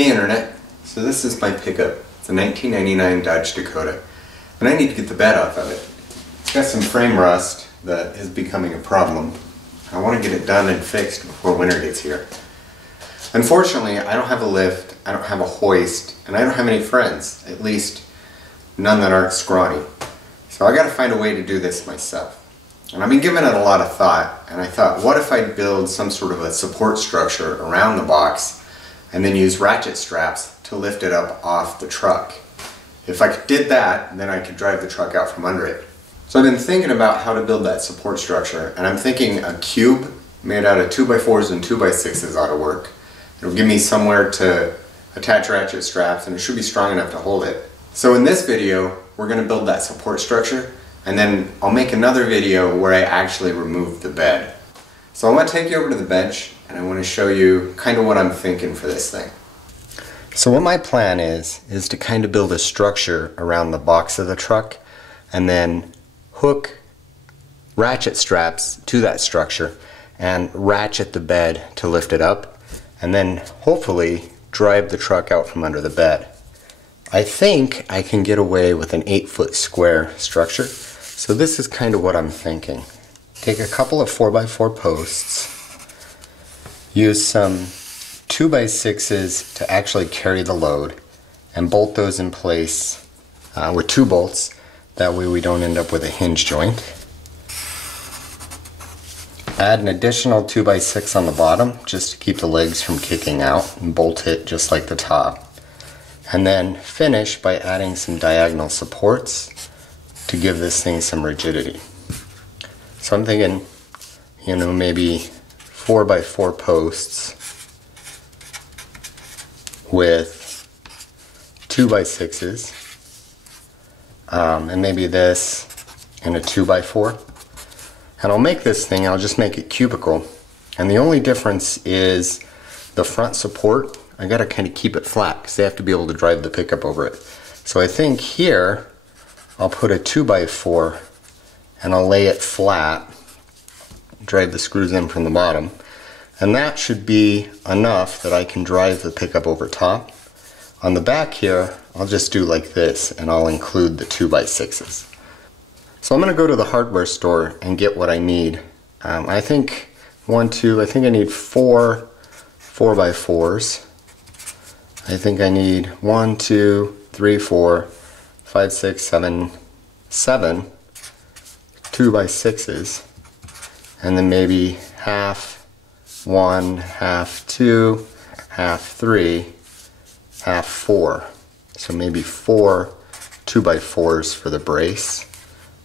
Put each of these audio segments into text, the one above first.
Hey Internet, so this is my pickup. It's a 1999 Dodge Dakota, and I need to get the bed off of it. It's got some frame rust that is becoming a problem. I want to get it done and fixed before winter gets here. Unfortunately, I don't have a lift, I don't have a hoist, and I don't have any friends, at least none that aren't scrawny. So I gotta find a way to do this myself. And I've been giving it a lot of thought, and I thought, what if I build some sort of a support structure around the box and then use ratchet straps to lift it up off the truck. If I did that, then I could drive the truck out from under it. So I've been thinking about how to build that support structure, and I'm thinking a cube made out of 2x4s and 2x6s ought to work. It'll give me somewhere to attach ratchet straps, and it should be strong enough to hold it. So in this video, we're going to build that support structure, and then I'll make another video where I actually remove the bed. So I want to take you over to the bench, and I want to show you kind of what I'm thinking for this thing. So what my plan is to kind of build a structure around the box of the truck and then hook ratchet straps to that structure and ratchet the bed to lift it up, and then hopefully drive the truck out from under the bed. I think I can get away with an 8-foot square structure, so this is kind of what I'm thinking. Take a couple of 4x4 posts, use some 2x6s to actually carry the load, and bolt those in place with 2 bolts. That way we don't end up with a hinge joint. Add an additional 2x6 on the bottom just to keep the legs from kicking out, and bolt it just like the top. And then finish by adding some diagonal supports to give this thing some rigidity. So I'm thinking, you know, maybe 4x4 posts with 2x6s, and maybe this and a 2x4. And I'll make this thing, I'll just make it cubical. And the only difference is the front support. I gotta kind of keep it flat because they have to be able to drive the pickup over it. So I think here I'll put a 2x4 and I'll lay it flat, drive the screws in from the bottom, and that should be enough that I can drive the pickup over top. On the back here, I'll just do like this, and I'll include the 2x6s. So I'm going to go to the hardware store and get what I need. I think I need 4 4x4s. I think I need 1, 2, 3, 4, 5, 6, 7 2x6s, and then maybe half 1, half 2, half 3, half 4. So maybe 4 2x4s for the brace,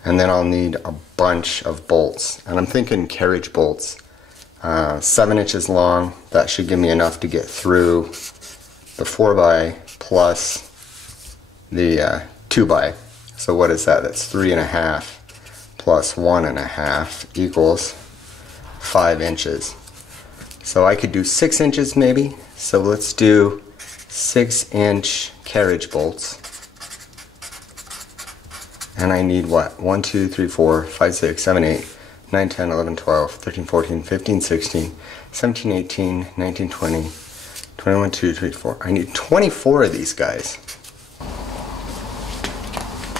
and then I'll need a bunch of bolts, and I'm thinking carriage bolts, 7 inches long. That should give me enough to get through the 4x plus the 2x. So what is that? That's 3.5 plus 1.5 equals 5 inches. So I could do 6 inches maybe. So let's do 6-inch carriage bolts. And I need what? 1, 2, 3, 4, 5, 6, 7, 8, 9, 10, 11, 12, 13, 14, 15, 16, 17, 18, 19, 20, 21, 2, 3, 4. I need 24 of these guys.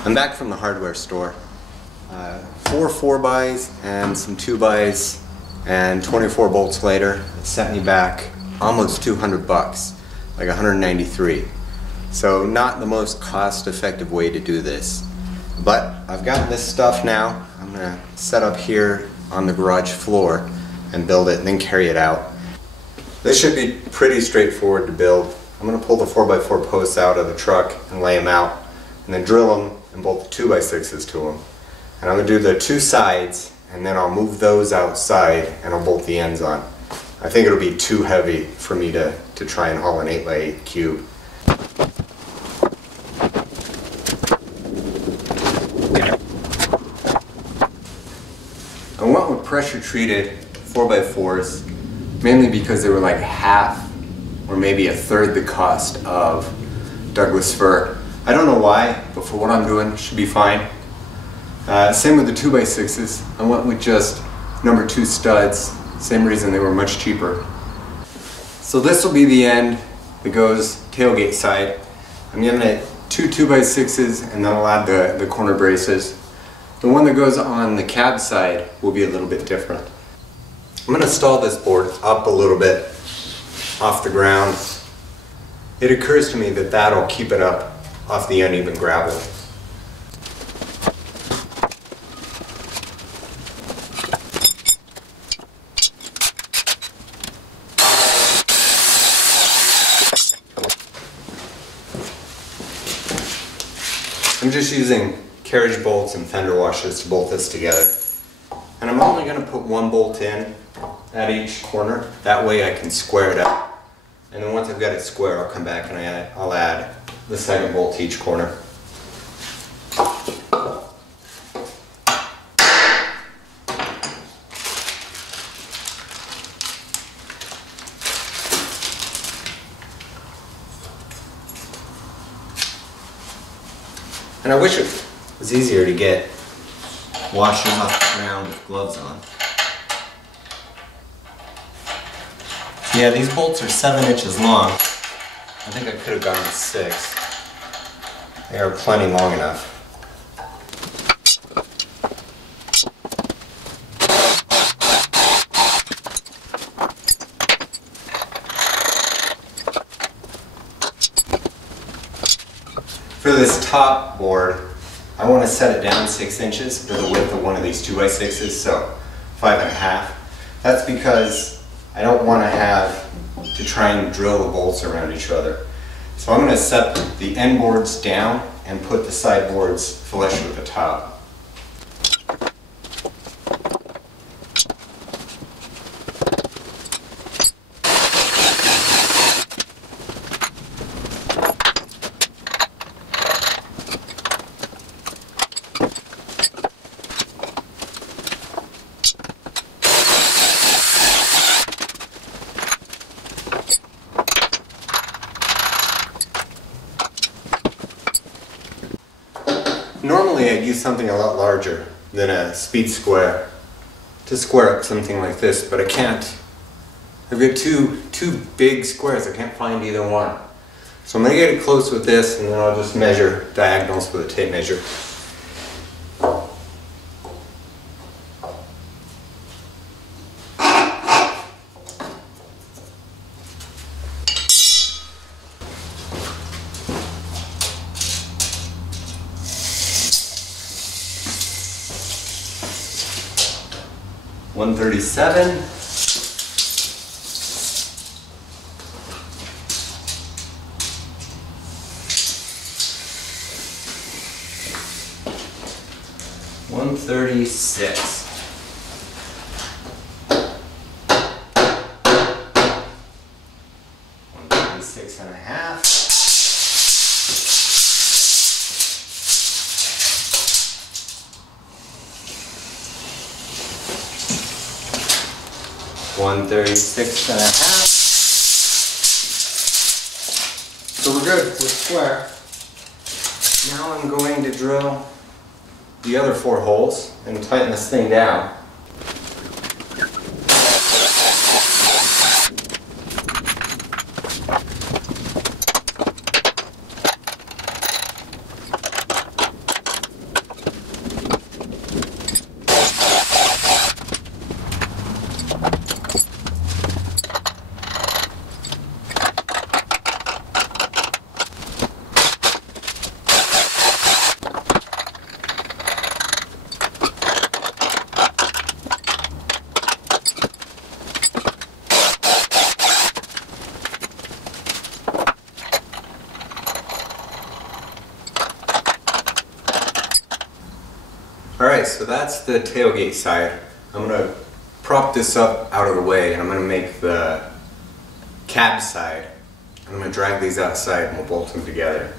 I'm back from the hardware store. 4 4x's and some 2x's and 24 bolts later, it set me back almost 200 bucks, like 193. So not the most cost-effective way to do this. But I've got this stuff now. I'm gonna set up here on the garage floor and build it and then carry it out. This should be pretty straightforward to build. I'm gonna pull the 4x4 posts out of the truck and lay them out, and then drill them and bolt the 2x6s to them. And I'm going to do the 2 sides, and then I'll move those outside and I'll bolt the ends on. I think it'll be too heavy for me to try and haul an 8x8 cube. I went with pressure treated 4x4s mainly because they were like half or maybe a third the cost of Douglas fir. I don't know why, but for what I'm doing, it should be fine. Same with the 2x6s. I went with just number 2 studs. Same reason they were much cheaper. So this will be the end. that goes tailgate side. I'm giving it 2 2x6s, and then I'll add the corner braces. The one that goes on the cab side will be a little bit different. I'm going to stall this board up a little bit off the ground. It occurs to me that that'll keep it up off the uneven gravel. I'm just using carriage bolts and fender washers to bolt this together. And I'm only going to put one bolt in at each corner. That way I can square it up. And then once I've got it square, I'll come back and I'll add the second bolt to each corner. And I wish it was easier to get washers off the ground with gloves on. Yeah, these bolts are 7 inches long. I think I could have gone with 6. They are plenty long enough. For this top board, I want to set it down 6 inches for the width of one of these 2x6s, so 5.5. That's because I don't want to have to try and drill the bolts around each other. So I'm going to set the end boards down and put the side boards flush with the top. Normally I'd use something a lot larger than a speed square to square up something like this, but I can't. I've got two big squares, I can't find either one. So I'm going to get it close with this, and then I'll just measure diagonals with a tape measure. $137. $136. $136.5. $136.5. So we're good, we're square. Now I'm going to drill the other 4 holes and tighten this thing down. Alright, so that's the tailgate side. I'm going to prop this up out of the way, and I'm going to make the cab side. I'm going to drag these outside and we'll bolt them together.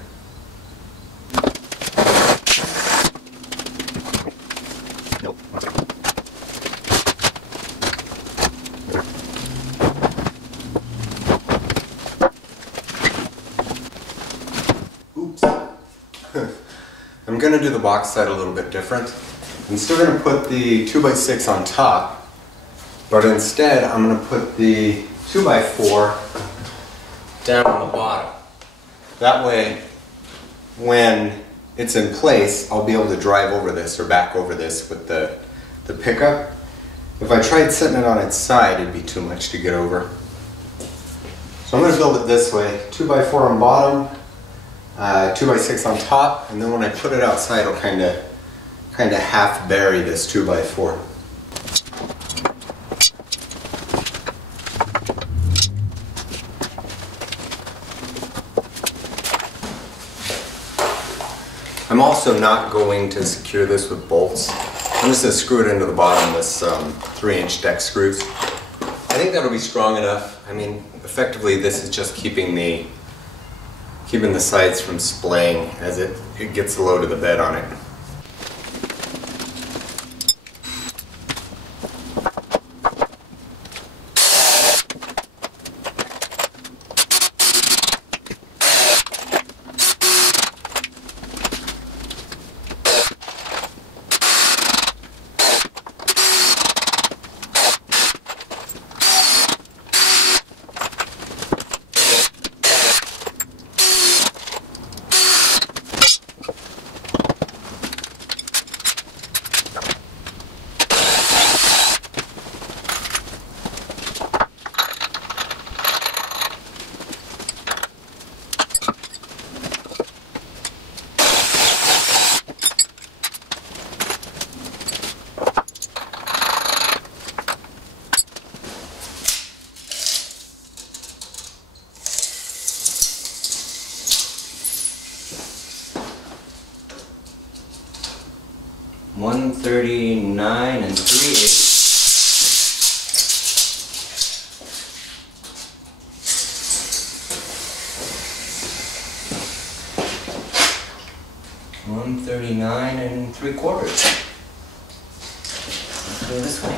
Nope. Oops. I'm going to do the box side a little bit different. I'm still going to put the 2x6 on top, but instead I'm going to put the 2x4 down on the bottom. That way, when it's in place, I'll be able to drive over this or back over this with the pickup. If I tried setting it on its side, it'd be too much to get over. So I'm going to build it this way, 2x4 on bottom, 2x6 on top, and then when I put it outside, I'll kind of half bury this 2x4. I'm also not going to secure this with bolts. I'm just going to screw it into the bottom with some 3-inch deck screws. I think that'll be strong enough. I mean, effectively this is just keeping the sides from splaying as it gets the load of the bed on it. $139 3/8. $139 3/4. Let's go this way.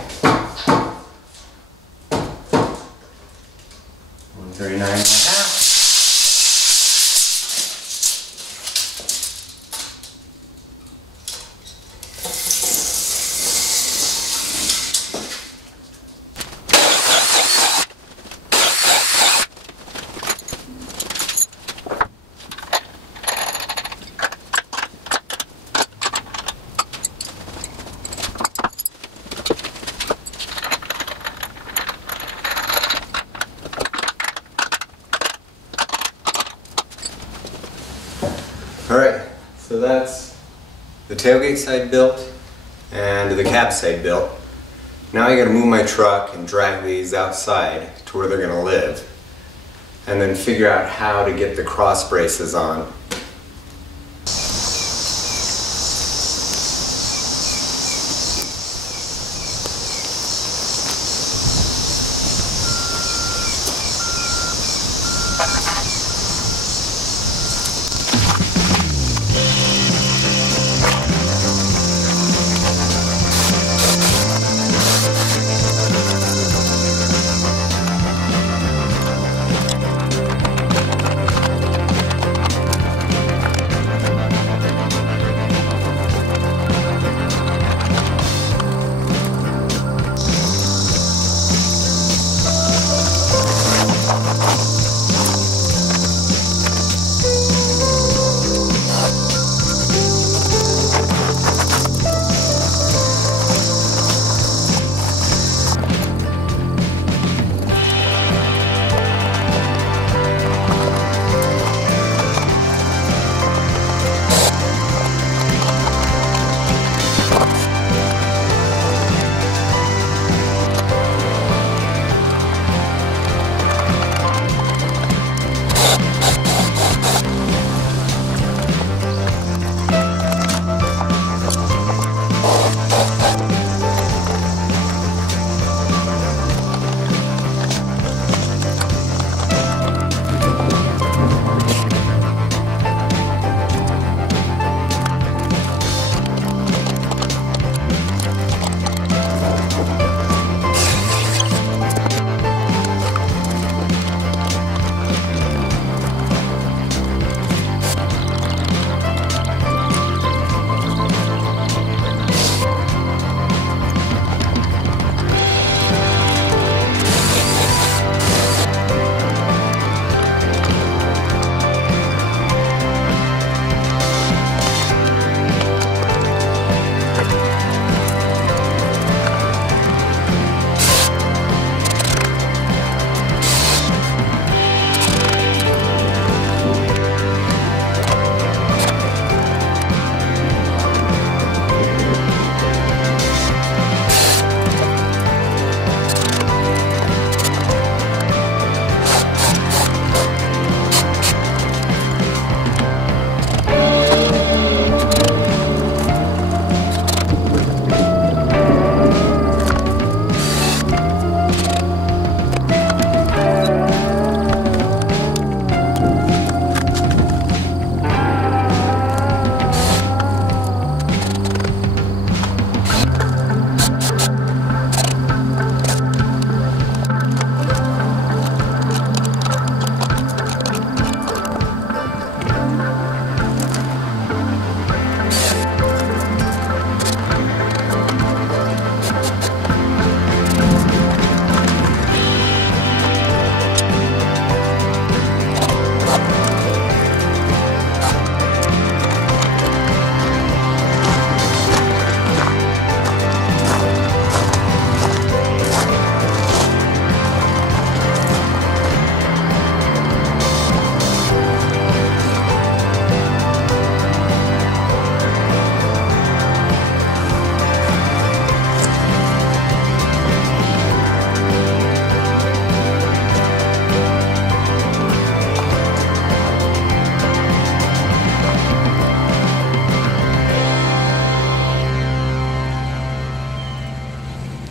139.5. Alright, so that's the tailgate side built and the cab side built. Now I gotta move my truck and drag these outside to where they're gonna live and then figure out how to get the cross braces on.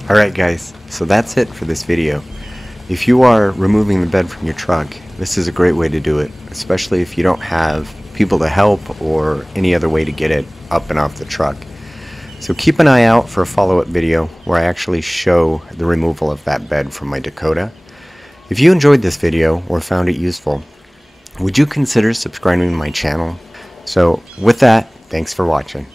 Alright guys, so that's it for this video. If you are removing the bed from your truck, this is a great way to do it, especially if you don't have people to help or any other way to get it up and off the truck. So keep an eye out for a follow-up video where I actually show the removal of that bed from my Dakota. If you enjoyed this video or found it useful, would you consider subscribing to my channel? So with that, thanks for watching.